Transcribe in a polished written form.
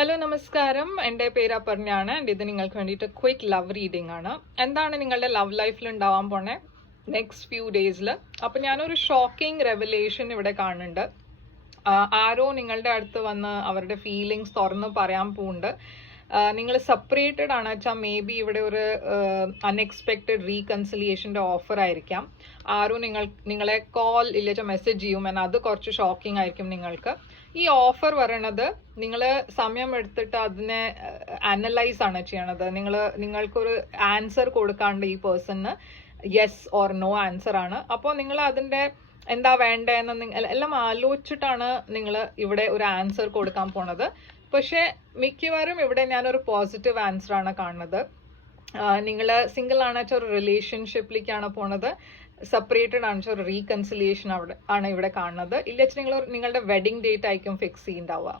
Hello നമസ്കാരം, എൻ്റെ പേര് അപർണയാണ്. ആൻഡ് ഇത് നിങ്ങൾക്ക് വേണ്ടിയിട്ട് ക്വിക്ക് ലവ് റീഡിംഗ് ആണ്. എന്താണ് നിങ്ങളുടെ ലവ് ലൈഫിൽ ഉണ്ടാവാൻ പോണേ നെക്സ്റ്റ് ഫ്യൂ ഡേയ്സിൽ? അപ്പം ഞാനൊരു ഷോക്കിംഗ് റെവലേഷൻ ഇവിടെ കാണുന്നുണ്ട്. ആരോ നിങ്ങളുടെ അടുത്ത് വന്ന് അവരുടെ ഫീലിങ്സ് തുറന്ന് പറയാൻ പോകുന്നുണ്ട്. നിങ്ങൾ സെപ്പറേറ്റഡ് ആണ് വെച്ചാൽ മേ ബി ഇവിടെ ഒരു അൺഎക്സ്പെക്റ്റഡ് റീകൺസിലിയേഷൻ്റെ ഓഫർ ആയിരിക്കാം. ആരോ നിങ്ങളെ കോൾ ഇല്ല മെസ്സേജ് ചെയ്യും. എന്നാൽ അത് കുറച്ച് ഷോക്കിംഗ് ആയിരിക്കും നിങ്ങൾക്ക്. ഈ ഓഫർ പറയണത് നിങ്ങൾ സമയം എടുത്തിട്ട് അതിനെ അനലൈസ് ആണ് ചെയ്യണത്. നിങ്ങൾക്കൊരു ആൻസർ കൊടുക്കാണ്ട് ഈ പേഴ്സണിന് യെസ് ഓർ നോ ആൻസർ ആണ്. അപ്പോൾ നിങ്ങൾ അതിൻ്റെ എന്താ വേണ്ടതെന്ന് എല്ലാം ആലോചിച്ചിട്ടാണ് നിങ്ങൾ ഇവിടെ ഒരു ആൻസർ കൊടുക്കാൻ പോണത്. പക്ഷേ മിക്കവാറും ഇവിടെ ഞാനൊരു പോസിറ്റീവ് ആൻസർ ആണ് കാണുന്നത്. നിങ്ങൾ സിംഗിൾ ആണെന്ന് വെച്ചാൽ ഒരു റിലേഷൻഷിപ്പിലേക്കാണ് പോണത്. സെപ്പറേറ്റഡ് ആണെന്ന് വെച്ചാൽ ഒരു റീകൺസിലിയേഷൻ അവിടെ ആണ് ഇവിടെ കാണുന്നത്. ഇല്ല വെച്ചാൽ നിങ്ങളുടെ വെഡിങ് ഡേറ്റ് ആയിരിക്കും ഫിക്സ് ചെയ്യുന്നുണ്ടാവുക.